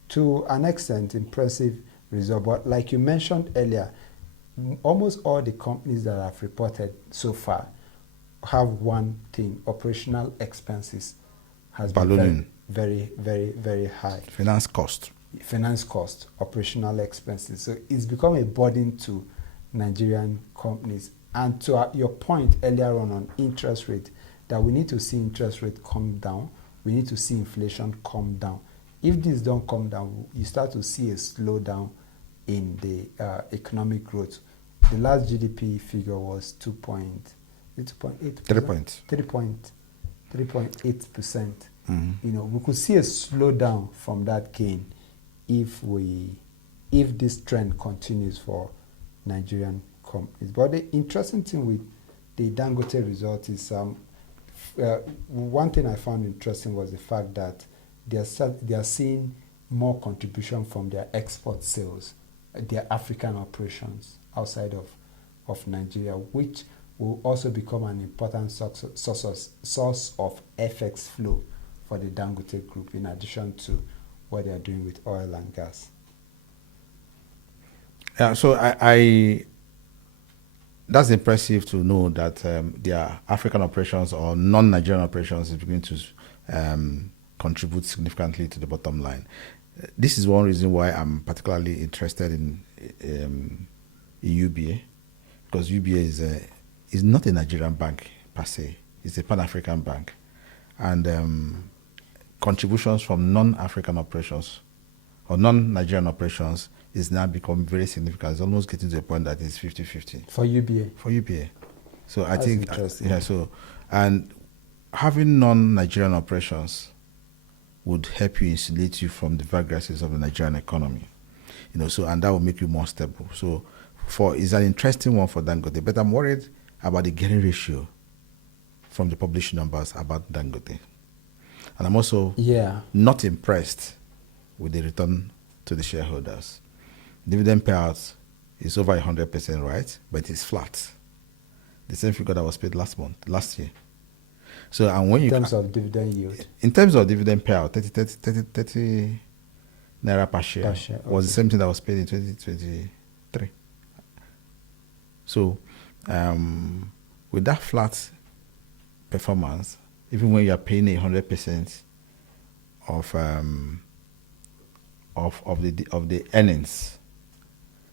To an extent, impressive result. But like you mentioned earlier, almost all the companies that have reported so far have one thing: operational expenses has been very, very, very high. Finance cost, operational expenses. So it's become a burden to Nigerian companies. And to your point earlier on interest rate, that we need to see interest rate come down. We need to see inflation come down. If these don't come down, you start to see a slowdown in the economic growth. The last GDP figure was 3.8%. 3.8%. We could see a slowdown from that gain if this trend continues for Nigerian companies. But the interesting thing with the Dangote result is one thing I found interesting was the fact that they are seeing more contribution from their export sales, their African operations outside of Nigeria, which will also become an important source of FX flow for the Dangote Group, in addition to what they are doing with oil and gas. Yeah, so I that's impressive to know that their African operations or non-Nigerian operations is beginning to contribute significantly to the bottom line. This is one reason why I'm particularly interested in UBA, because UBA is not a Nigerian bank per se. It's a Pan-African bank. And contributions from non-African operations or non-Nigerian operations is now becoming very significant. It's almost getting to a point that it's 50-50. For UBA? For UBA. So That's I think, interesting. And having non-Nigerian operations would help you insulate you from the vagaries of the Nigerian economy. And that will make you more stable. So it's an interesting one for Dangote, but I'm worried about the gearing ratio from the published numbers about Dangote. And I'm also not impressed with the return to the shareholders. Dividend payout is over 100%, right? But it's flat. the same figure that was paid last year. So, and when in terms of dividend yield, in terms of dividend payout, 30 naira per share, was the same thing that was paid in 2023. So, with that flat performance, even when you are paying 100% of the earnings,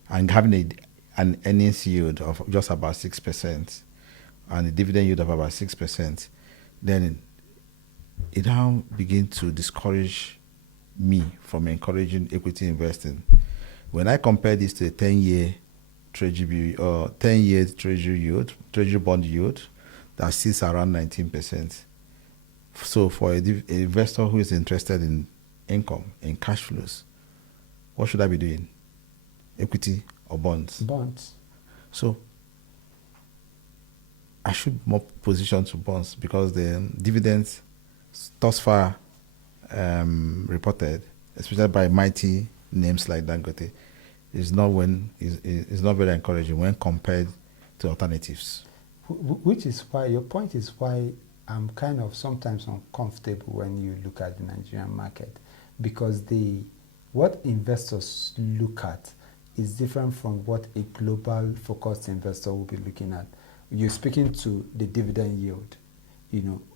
and having an earnings yield of just about 6% and a dividend yield of about 6%, then it now begins to discourage me from encouraging equity investing. When I compare this to a 10-year treasury or 10-year treasury bond yield that sits around 19%. So for an investor who is interested in income, in cash flows, what should I be doing? Equity or bonds? Bonds. So I should more position to bonds because the dividends thus far reported, especially by mighty names like Dangote, is not very encouraging when compared to alternatives. Which is why your point is why I'm kind of sometimes uncomfortable when you look at the Nigerian market, because what investors look at is different from what a global focused investor will be looking at. You're speaking to the dividend yield,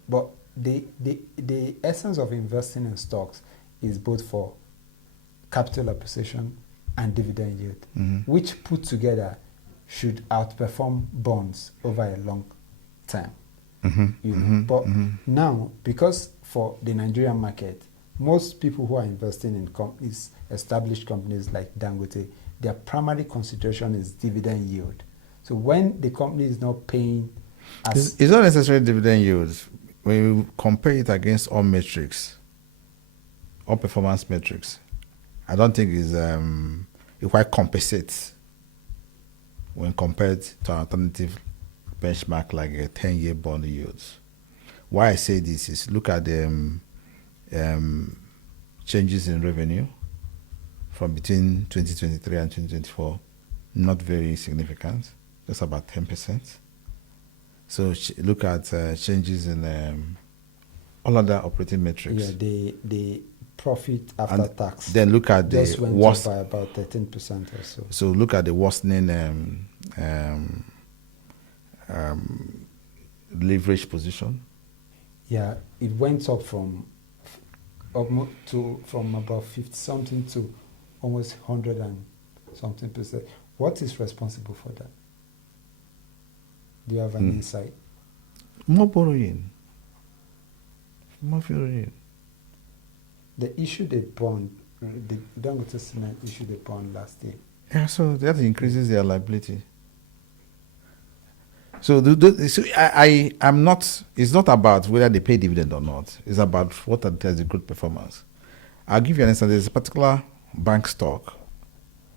but the essence of investing in stocks is both for capital appreciation and dividend yield, which put together should outperform bonds over a long time. Now, because for the Nigerian market, most people who are investing in companies, established companies like Dangote, their primary consideration is dividend yield. So when the company is not paying, it's not necessarily dividend yield. When you compare it against all metrics, all performance metrics, I don't think it quite compensates when compared to an alternative benchmark like a 10-year bond yields. Why I say this is look at the changes in revenue from between 2023 and 2024, not very significant, just about 10%. So look at changes in all other operating metrics. Yeah, the profit after tax. Then look at just the went up by about 13% or so. So look at the worsening leverage position. Yeah, it went up from about 50 something to almost 100 and something percent. What is responsible for that? Do you have an insight? More borrowing. They issued a bond. The Dangote Cement issued a bond last year. Yeah, so that increases their liability. So I'm not. It's not about whether they pay dividend or not. It's about what has a good performance. I'll give you an instance. There's a particular bank stock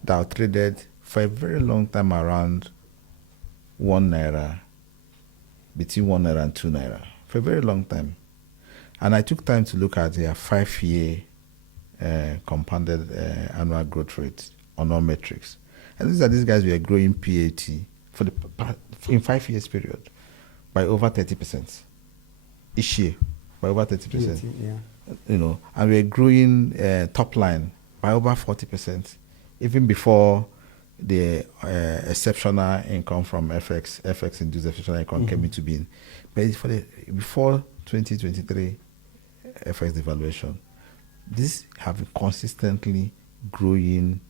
that traded for a very long time around 1 naira, between 1 naira and 2 naira, for a very long time. And I took time to look at their 5-year compounded annual growth rate on all metrics. And these guys were growing PAT in 5 years period by over 30% each year, by over 30%. PAT, yeah. And we're growing top line by over 40%, even before the exceptional income from FX-induced exceptional income came into being. But before 2023 FX devaluation, these have been consistently growing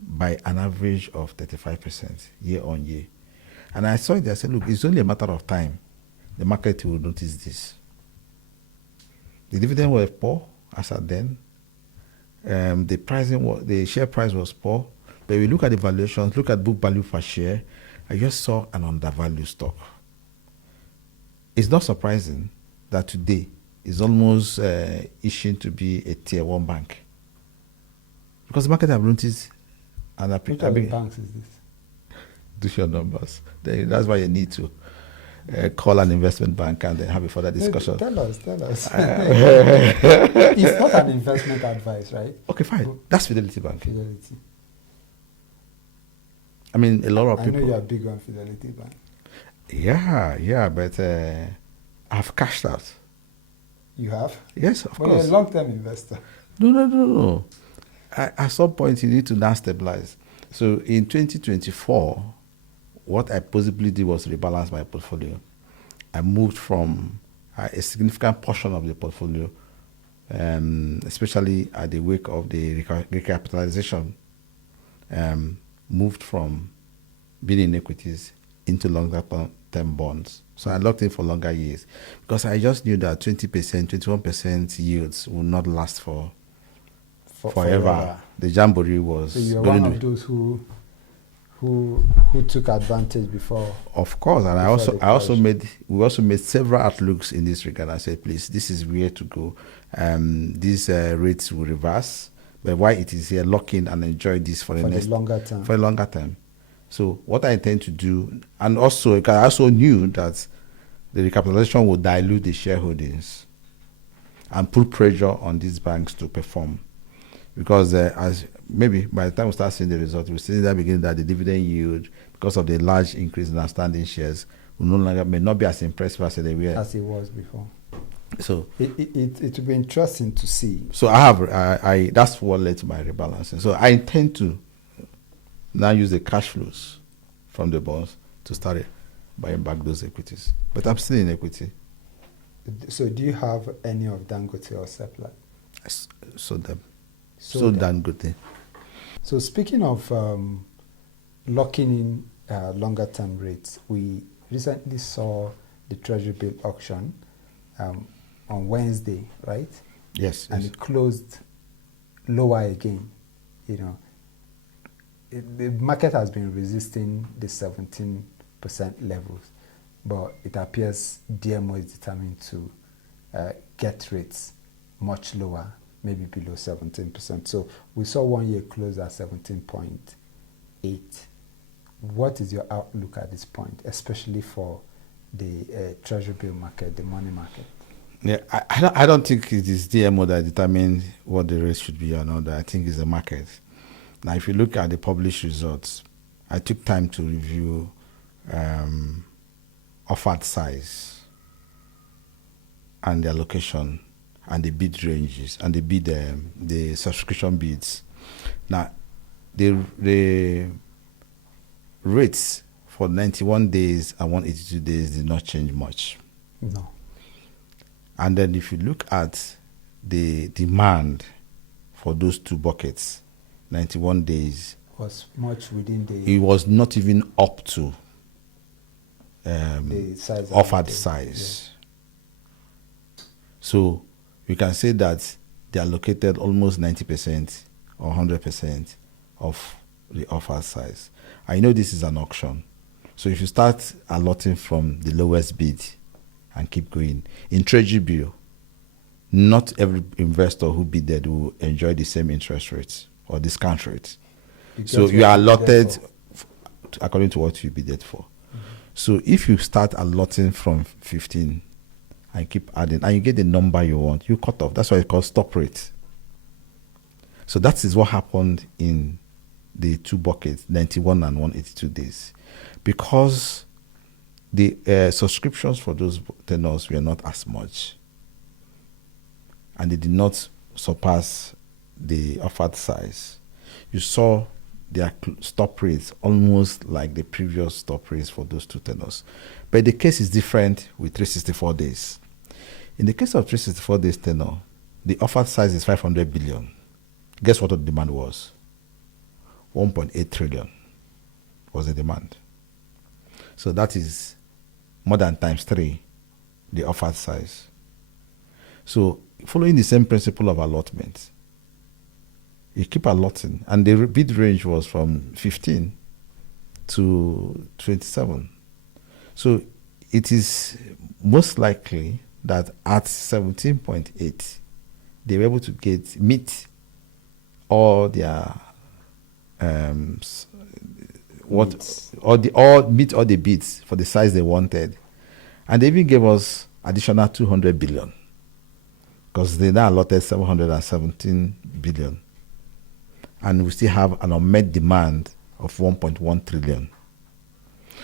by an average of 35% year on year. And I saw it, I said, look, it's only a matter of time. The market will notice this. The dividend was poor as at then. The share price was poor. But we look at the valuations, look at book value per share, I just saw an undervalued stock. It's not surprising that today is almost issuing to be a tier 1 bank. Because the market have noticed. Which other banks is this? Do your numbers. That's why you need to call an investment bank and then have a further discussion. Tell us. It's not an investment advice, right? Okay, fine. That's Fidelity Bank. Fidelity. I mean, a lot of people. I know you are big on Fidelity Bank. Yeah, but I've cashed out. You have? Yes, of Well, course. you're a long-term investor. No. At some point, you need to now stabilize. So in 2024, what I possibly did was rebalance my portfolio. I moved from a significant portion of the portfolio, especially at the wake of the recapitalization, moved from being in equities into longer term bonds. So I locked in for longer years because I just knew that 20%, 21% yields will not last forever. The jamboree was So you're going one to of those who took advantage before. Of course, and we also made several outlooks in this regard. I said, please, this is where to go. These rates will reverse, but why it is here, lock in and enjoy this for the longer term. For a longer term. So what I intend to do, and also I also knew that the recapitalization would dilute the shareholdings and put pressure on these banks to perform. Because as maybe by the time we start seeing the result, we see in the beginning that the dividend yield, because of the large increase in outstanding shares, may not be as impressive as they were. As it was before. So it will be interesting to see. So that's what led to my rebalancing. So I intend to now use the cash flows from the bonds to start buying back those equities. But I'm still in equity. So do you have any of Dangote or Seplat? So Dangote. So speaking of locking in longer term rates, we recently saw the Treasury bill auction on Wednesday, right? Yes. And it closed lower again. The market has been resisting the 17% levels, but it appears DMO is determined to get rates much lower, maybe below 17%. So we saw 1 year close at 17.8. What is your outlook at this point, especially for the Treasury bill market, the money market? Yeah, I don't think it is DMO that determines what the rate should be or not. I think it's the market. Now, if you look at the published results, I took time to review offered size and the allocation and the bid ranges and the subscription bids. Now, the rates for 91 days and 182 days did not change much. No. And then if you look at the demand for those two buckets, 91 days was much within it was not even up to the size offered size. Yeah. So we can say that they allocated almost 90% or 100% of the offered size. I know this is an auction. So if you start allotting from the lowest bid and keep going, in Treasury bill, not every investor who bidded will enjoy the same interest rates or discount rates. So you are allotted according to what you bidded for. Mm-hmm. So if you start allotting from 15 and keep adding, and you get the number you want, you cut off. That's why it's called stop rate. So that is what happened in the two buckets, 91 and 182 days. Because the subscriptions for those tenors were not as much, and they did not surpass the offered size. You saw their stop rates almost like the previous stop rates for those two tenors. But the case is different with 364 days. In the case of 364 days tenor, the offered size is 500 billion. Guess what the demand was? 1.8 trillion was the demand. So that is more than times 3 the offered size. So following the same principle of allotment, you keep allotting, and the bid range was from 15 to 27. So it is most likely that at 17.8, they were able to meet all their meet all the bids for the size they wanted, and they even gave us additional 200 billion because they now allotted 717 billion. And we still have an unmet demand of 1.1 trillion.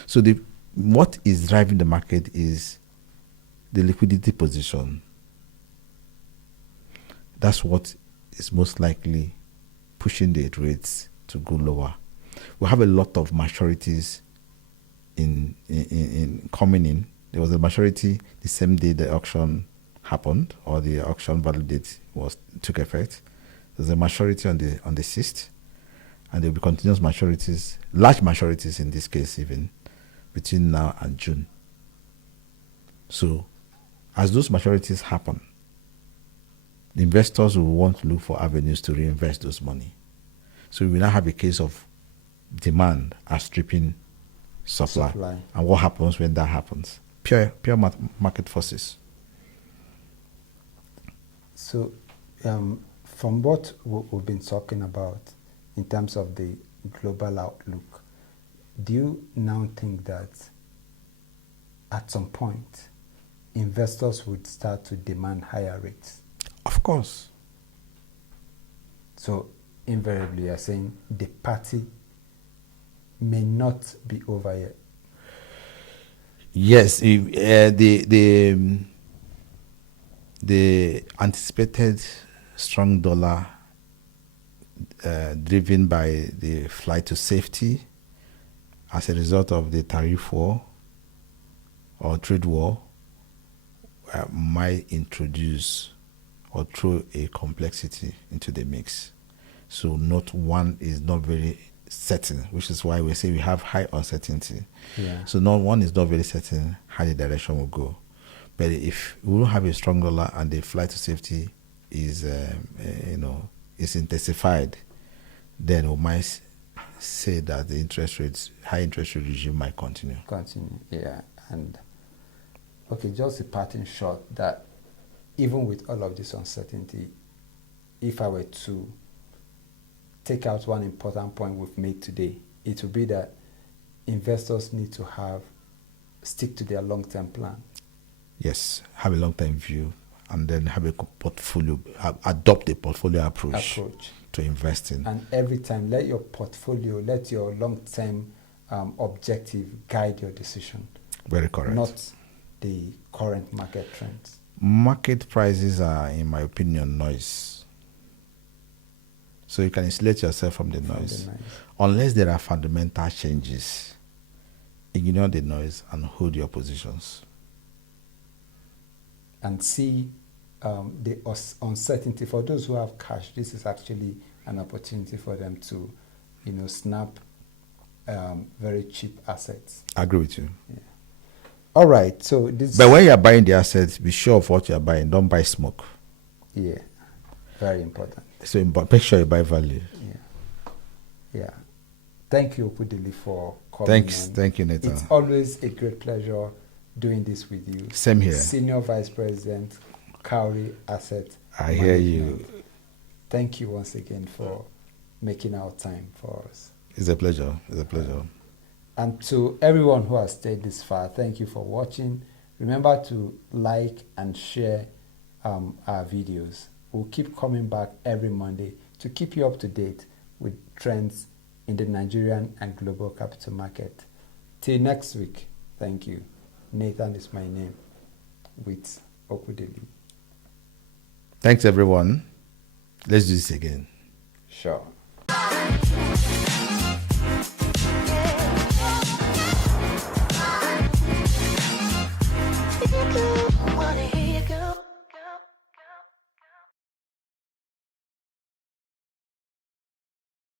So the what is driving the market is the liquidity position. That's what is most likely pushing the rates to go lower. We have a lot of maturities in coming in. There was a maturity the same day the auction happened, or the auction value date took effect. There's a maturity on the 6th, and there will be continuous maturities, large maturities in this case, even between now and June. So, as those maturities happen, the investors will want to look for avenues to reinvest those money. So we will now have a case of demand outstripping supply. And what happens when that happens? Pure market forces. So, from what we've been talking about in terms of the global outlook, do you now think that at some point investors would start to demand higher rates? Of course. So invariably you're saying the party may not be over yet. Yes, the anticipated strong dollar driven by the flight to safety as a result of the tariff war or trade war might introduce or throw a complexity into the mix. So not one is not very certain, which is why we say we have high uncertainty. Yeah. So not one is not very certain how the direction will go. But if we don't have a strong dollar and the flight to safety is is intensified, then we might say that the high interest rate regime might continue. Yeah. And okay, just a parting shot that even with all of this uncertainty, if I were to take out one important point we've made today, it would be that investors need to stick to their long-term plan. Yes, have a long-term view, and then have a portfolio, adopt a portfolio approach to investing. And every time, let your long-term objective guide your decision. Very correct. Not the current market trends. Market prices are, in my opinion, noise. So you can insulate yourself from the noise. Unless there are fundamental changes, ignore the noise and hold your positions. And see the uncertainty. For those who have cash, this is actually an opportunity for them to, snap very cheap assets. I agree with you. Yeah. All right. But when you are buying the assets, be sure of what you are buying. Don't buy smoke. Yeah. Very important. So make sure you buy value. Yeah. Thank you, Okudili, for coming. Thank you, Nathan. It's always a great pleasure doing this with you. Same here. Senior Vice President, Cowrie Asset I hear you. Thank you once again for making our time for us. It's a pleasure. And to everyone who has stayed this far, thank you for watching. Remember to like and share our videos. We'll keep coming back every Monday to keep you up to date with trends in the Nigerian and global capital market. Till next week, thank you. Nathan is my name with Okudili. Thanks, everyone. Let's do this again. Sure.